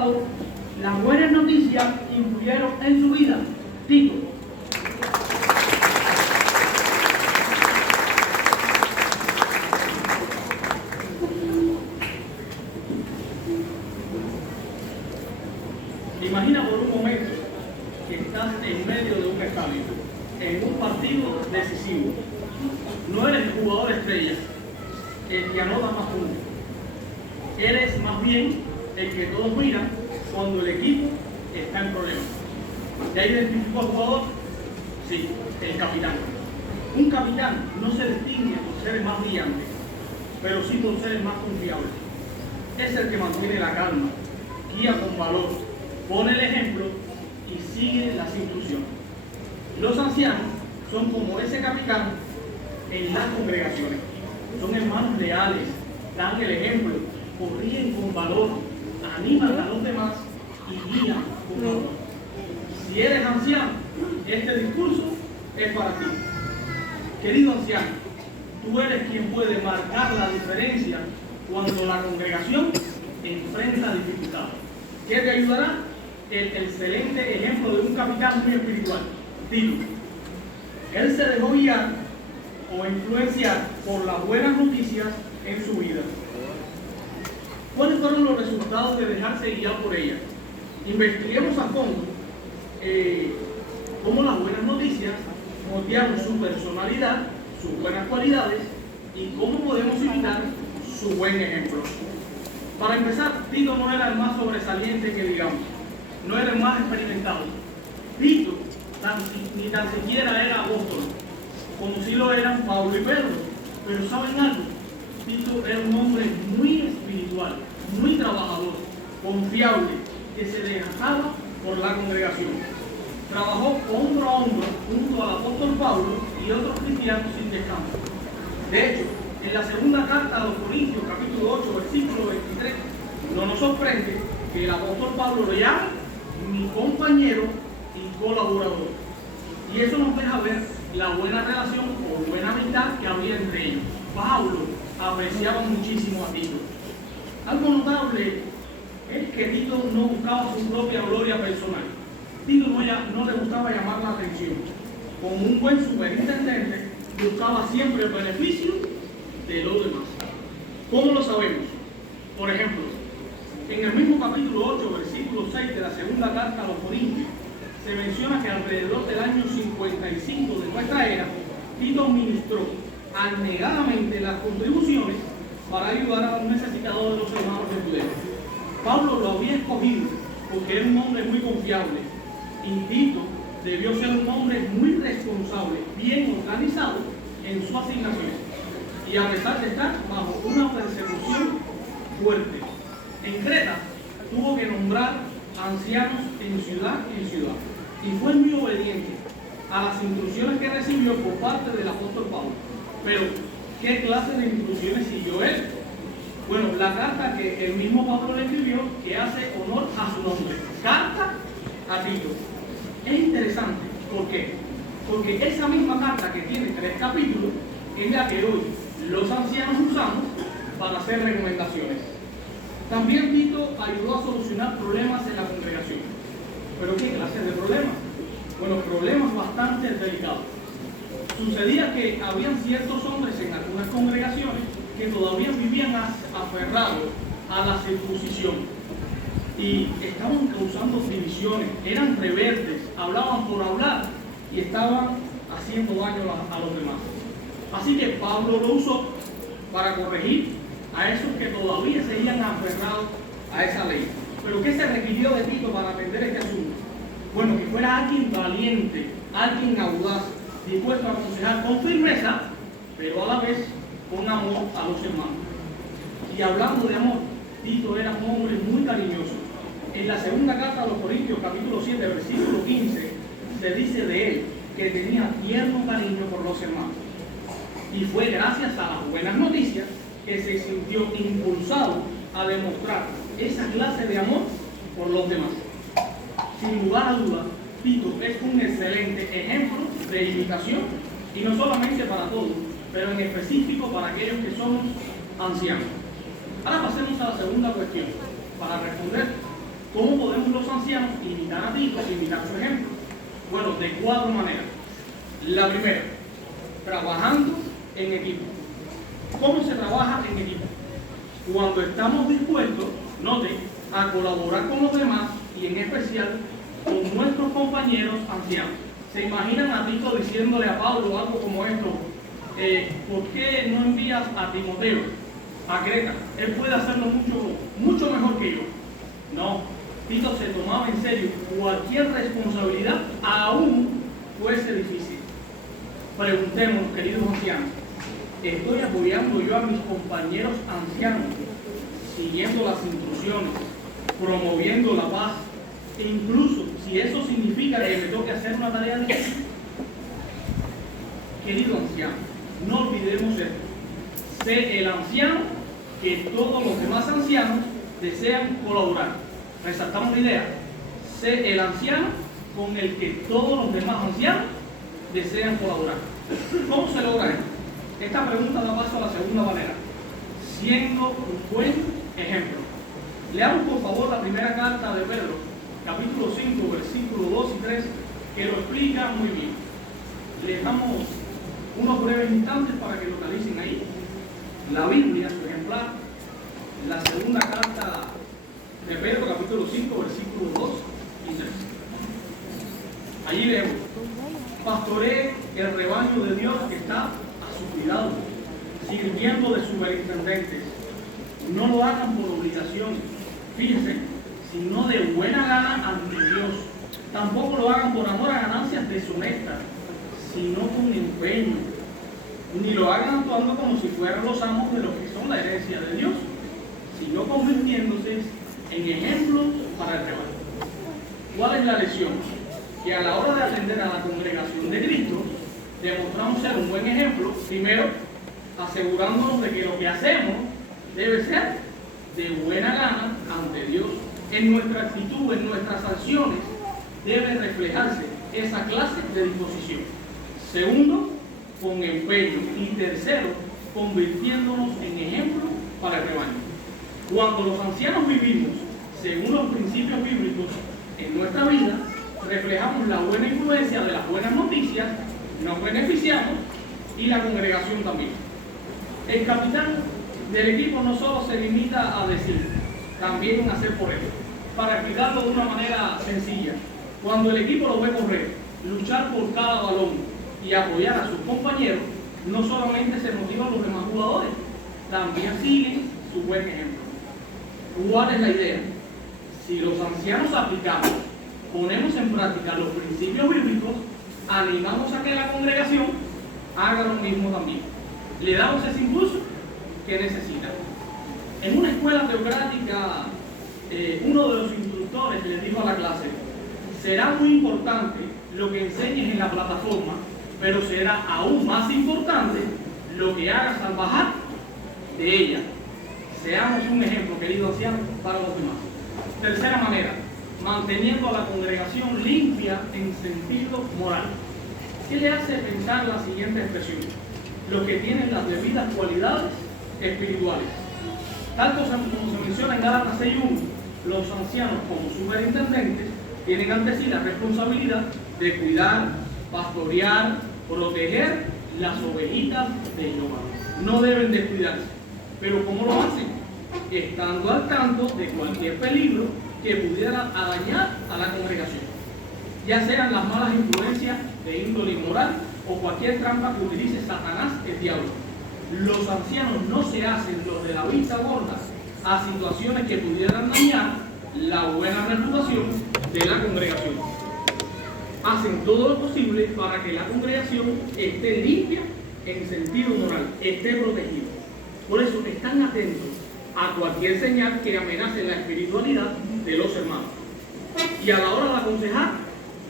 Las buenas noticias influyeron en su vida. Tito. Imagina por un momento que estás en medio de un estadio, en un partido decisivo. No eres el jugador estrella, el que anota más puntos. Eres más bien el que todos miran cuando el equipo está en problemas. ¿Ya identificó al jugador? Sí, el capitán. Un capitán no se distingue por ser el más brillante, pero sí por ser el más confiable. Es el que mantiene la calma, guía con valor, pone el ejemplo y sigue las instrucciones. Los ancianos son como ese capitán en las congregaciones. Son hermanos leales, dan el ejemplo, corrigen con valor, animan a los demás y guían con valor. Si eres anciano, este discurso es para ti. Querido anciano, tú eres quien puede marcar la diferencia cuando la congregación enfrenta dificultades. ¿Qué te ayudará? El excelente ejemplo de un capitán muy espiritual, Tito. Él se dejó guiar o influenciar por las buenas noticias en su vida. ¿Cuáles fueron los resultados de dejarse guiar por ella? Investiguemos a fondo cómo las buenas noticias moldearon su personalidad, sus buenas cualidades y cómo podemos imitar su buen ejemplo. Para empezar, Tito no era el más sobresaliente que digamos, no era el más experimentado. Tito ni tan siquiera era apóstol, como si lo eran Pablo y Pedro. Pero ¿saben algo? Tito era un hombre muy espiritual, muy trabajador, confiable, que se dejaba por la congregación. Trabajó hombro a hombro junto al apóstol Pablo y otros cristianos sin descanso. De hecho, en la segunda carta a los Corintios, capítulo 8, versículo 23, no nos sorprende que el apóstol Pablo lo llame mi compañero y colaborador. Y eso nos deja ver la buena relación o buena amistad que había entre ellos. Pablo apreciaba muchísimo a Tito. Algo notable es que Tito no buscaba su propia gloria personal. Tito no le gustaba llamar la atención. Como un buen superintendente, buscaba siempre el beneficio de los demás. ¿Cómo lo sabemos? Por ejemplo, en el mismo capítulo 8, versículo 6 de la segunda carta a los Corintios, se menciona que alrededor del año 55 de nuestra era, Tito ministró abnegadamente las contribuciones para ayudar a los necesitados de los hermanos de Judea. Pablo lo había escogido porque era un hombre muy confiable y Tito debió ser un hombre muy responsable, bien organizado en su asignación y a pesar de estar bajo una persecución fuerte. En Creta tuvo que nombrar ancianos en ciudad y fue muy obediente a las instrucciones que recibió por parte del apóstol Pablo. Pero, ¿qué clase de instrucciones siguió él? Bueno, la carta que el mismo Pablo le escribió, que hace honor a su nombre, Carta a Tito. Es interesante, ¿por qué? Porque esa misma carta que tiene 3 capítulos es la que hoy los ancianos usamos para hacer recomendaciones. También Tito ayudó a solucionar problemas en la congregación. ¿Pero qué clase de problemas? Bueno, problemas bastante delicados. Sucedía que habían ciertos hombres en algunas congregaciones que todavía vivían aferrados a la circuncisión y estaban causando divisiones, eran rebeldes, hablaban por hablar y estaban haciendo daño a los demás. Así que Pablo lo usó para corregir a esos que todavía seguían aferrados a esa ley. ¿Pero qué se requirió de Tito para atender este asunto? Bueno, que fuera alguien valiente, alguien audaz, dispuesto a aconsejar con firmeza, pero a la vez con amor a los hermanos. Y hablando de amor, Tito era un hombre muy cariñoso. En la segunda carta a los Corintios, capítulo 7, versículo 15, se dice de él que tenía tierno cariño por los hermanos. Y fue gracias a las buenas noticias que se sintió impulsado a demostrar esa clase de amor por los demás. Sin lugar a dudas, Tito es un excelente ejemplo de imitación, y no solamente para todos, pero en específico para aquellos que somos ancianos. Ahora pasemos a la segunda cuestión, para responder ¿Cómo podemos los ancianos imitar a Tito, imitar su ejemplo? Bueno, de 4 maneras. La primera, trabajando en equipo. ¿Cómo se trabaja en equipo? Cuando estamos dispuestos, note, a colaborar con los demás y en especial con nuestros compañeros ancianos. ¿Se imaginan a Tito diciéndole a Pablo algo como esto? ¿Por qué no envías a Timoteo a Creta? Él puede hacerlo mucho mejor que yo. No, Tito se tomaba en serio cualquier responsabilidad, aún fuese difícil. Preguntémonos, queridos ancianos, ¿estoy apoyando yo a mis compañeros ancianos, siguiendo las instrucciones, promoviendo la paz, e incluso si eso significa que me toque hacer una tarea difícil? Querido anciano, no olvidemos esto. Sé el anciano que todos los demás ancianos desean colaborar. Resaltamos la idea. Sé el anciano con el que todos los demás ancianos desean colaborar. ¿Cómo se logra esto? Esta pregunta da paso a la segunda manera, siendo un buen ejemplo. Leamos por favor la primera carta de Pedro, capítulo 5, versículos 2 y 3, que lo explica muy bien. Le damos unos breves instantes para que localicen ahí la Biblia, su ejemplar, la segunda carta de Pedro, capítulo 5, versículos 2 y 3. Allí leemos: pastoree el rebaño de Dios que está a su cuidado, sirviendo de superintendentes. No lo hagan por obligación, fíjense, sino de buena gana ante Dios. Tampoco lo hagan por amor a ganancias deshonestas, sino con empeño. Ni lo hagan actuando como si fueran los amos de los que son la herencia de Dios, sino convirtiéndose en ejemplos para el rebaño. ¿Cuál es la lección? Que a la hora de atender a la congregación de Cristo, demostramos ser un buen ejemplo, primero, asegurándonos de que lo que hacemos debe ser de buena gana ante Dios. En nuestra actitud, en nuestras acciones, debe reflejarse esa clase de disposición. Segundo, con empeño. Y tercero, convirtiéndonos en ejemplo para el rebaño. Cuando los ancianos vivimos según los principios bíblicos en nuestra vida, reflejamos la buena influencia de las buenas noticias, nos beneficiamos y la congregación también. El capitán del equipo no solo se limita a decir, también hacer por él. Para explicarlo de una manera sencilla, cuando el equipo lo ve correr, luchar por cada balón y apoyar a sus compañeros, no solamente se motivan los demás jugadores, también siguen su buen ejemplo. ¿Cuál es la idea? Si los ancianos aplicamos, ponemos en práctica los principios bíblicos, animamos a que la congregación haga lo mismo también. Le damos ese impulso que necesita. En una escuela teocrática, uno de los instructores le dijo a la clase: será muy importante lo que enseñes en la plataforma, pero será aún más importante lo que hagas al bajar de ella. Seamos un ejemplo, querido anciano, para los demás. Tercera manera, manteniendo a la congregación limpia en sentido moral. ¿Qué le hace pensar la siguiente expresión? Los que tienen las debidas cualidades espirituales. Tal como se menciona en Gálatas 6:1, los ancianos como superintendentes tienen ante sí la responsabilidad de cuidar, pastorear, proteger las ovejitas de Jehová. No deben descuidarse. Pero ¿cómo lo hacen? Estando al tanto de cualquier peligro que pudiera dañar a la congregación, ya sean las malas influencias de índole inmoral o cualquier trampa que utilice Satanás, el diablo. Los ancianos no se hacen los de la vista gorda a situaciones que pudieran dañar la buena reputación de la congregación. Hacen todo lo posible para que la congregación esté limpia en sentido moral, esté protegida. Por eso están atentos a cualquier señal que amenace la espiritualidad de los hermanos. Y a la hora de aconsejar,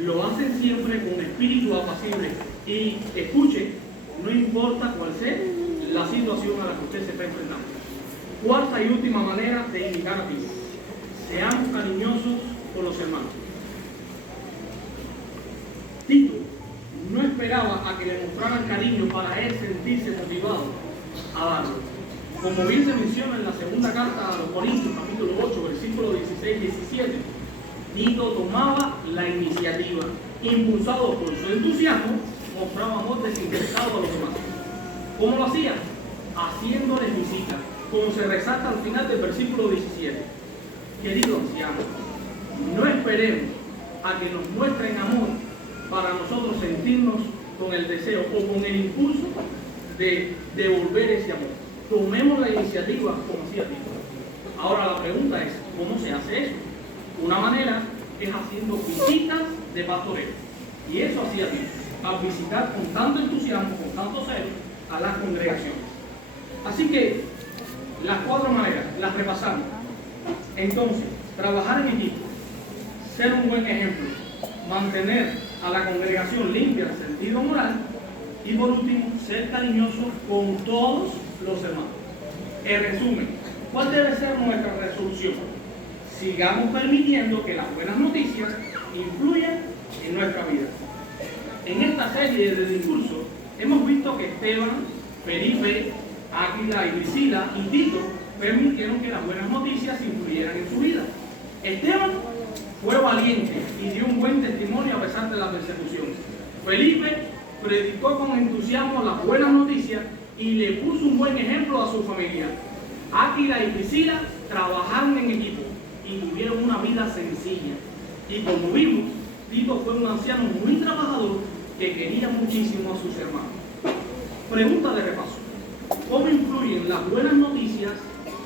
lo hacen siempre con espíritu apacible. Y escuche, no importa cuál sea la situación a la que usted se está enfrentando. Cuarta y última manera de indicar a Tito: seamos cariñosos con los hermanos. Tito no esperaba a que le mostraran cariño para él sentirse motivado a darlo. Como bien se menciona en la segunda carta a los Corintios, capítulo 8, versículos 16 y 17, Tito tomaba la iniciativa, impulsado por su entusiasmo, mostraba amor desinteresado a los demás. ¿Cómo lo hacía? Haciéndoles visitas, como se resalta al final del versículo 17. Queridos ancianos, no esperemos a que nos muestren amor para nosotros sentirnos con el deseo o con el impulso de devolver ese amor. Tomemos la iniciativa como hacía Tito. Ahora la pregunta es, ¿cómo se hace eso? Una manera es haciendo visitas de pastoreo. Y eso hacía Tito, al visitar con tanto entusiasmo, con tanto celo, a las congregaciones. Así que las 4 maneras las repasamos. Entonces, trabajar en equipo, ser un buen ejemplo, mantener a la congregación limpia en sentido moral y por último, ser cariñoso con todos los hermanos. En resumen, ¿cuál debe ser nuestra resolución? Sigamos permitiendo que las buenas noticias influyan en nuestra vida. En esta serie de discursos hemos visto que Esteban, Felipe, Áquila y Priscila y Tito permitieron que las buenas noticias influyeran en su vida. Esteban fue valiente y dio un buen testimonio a pesar de la persecución. Felipe predicó con entusiasmo las buenas noticias y le puso un buen ejemplo a su familia. Áquila y Priscila trabajaron en equipo y tuvieron una vida sencilla. Y como vimos, Tito fue un anciano muy trabajador que quería muchísimo a sus hermanos. Pregunta de repaso: ¿cómo influyen las buenas noticias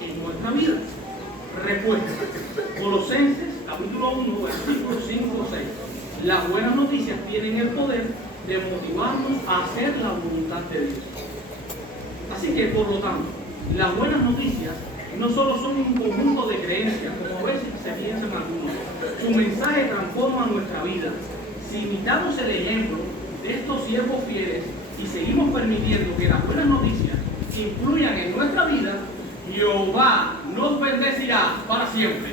en nuestra vida? Respuesta: Colosenses capítulo 1, versículos 5 o 6. Las buenas noticias tienen el poder de motivarnos a hacer la voluntad de Dios. Así que, por lo tanto, las buenas noticias no solo son un conjunto de creencias, como a veces se piensan algunos. Su mensaje transforma nuestra vida. Si imitamos el ejemplo de estos siervos fieles y seguimos permitiendo que las buenas noticias influyan en nuestra vida, Jehová nos bendecirá para siempre.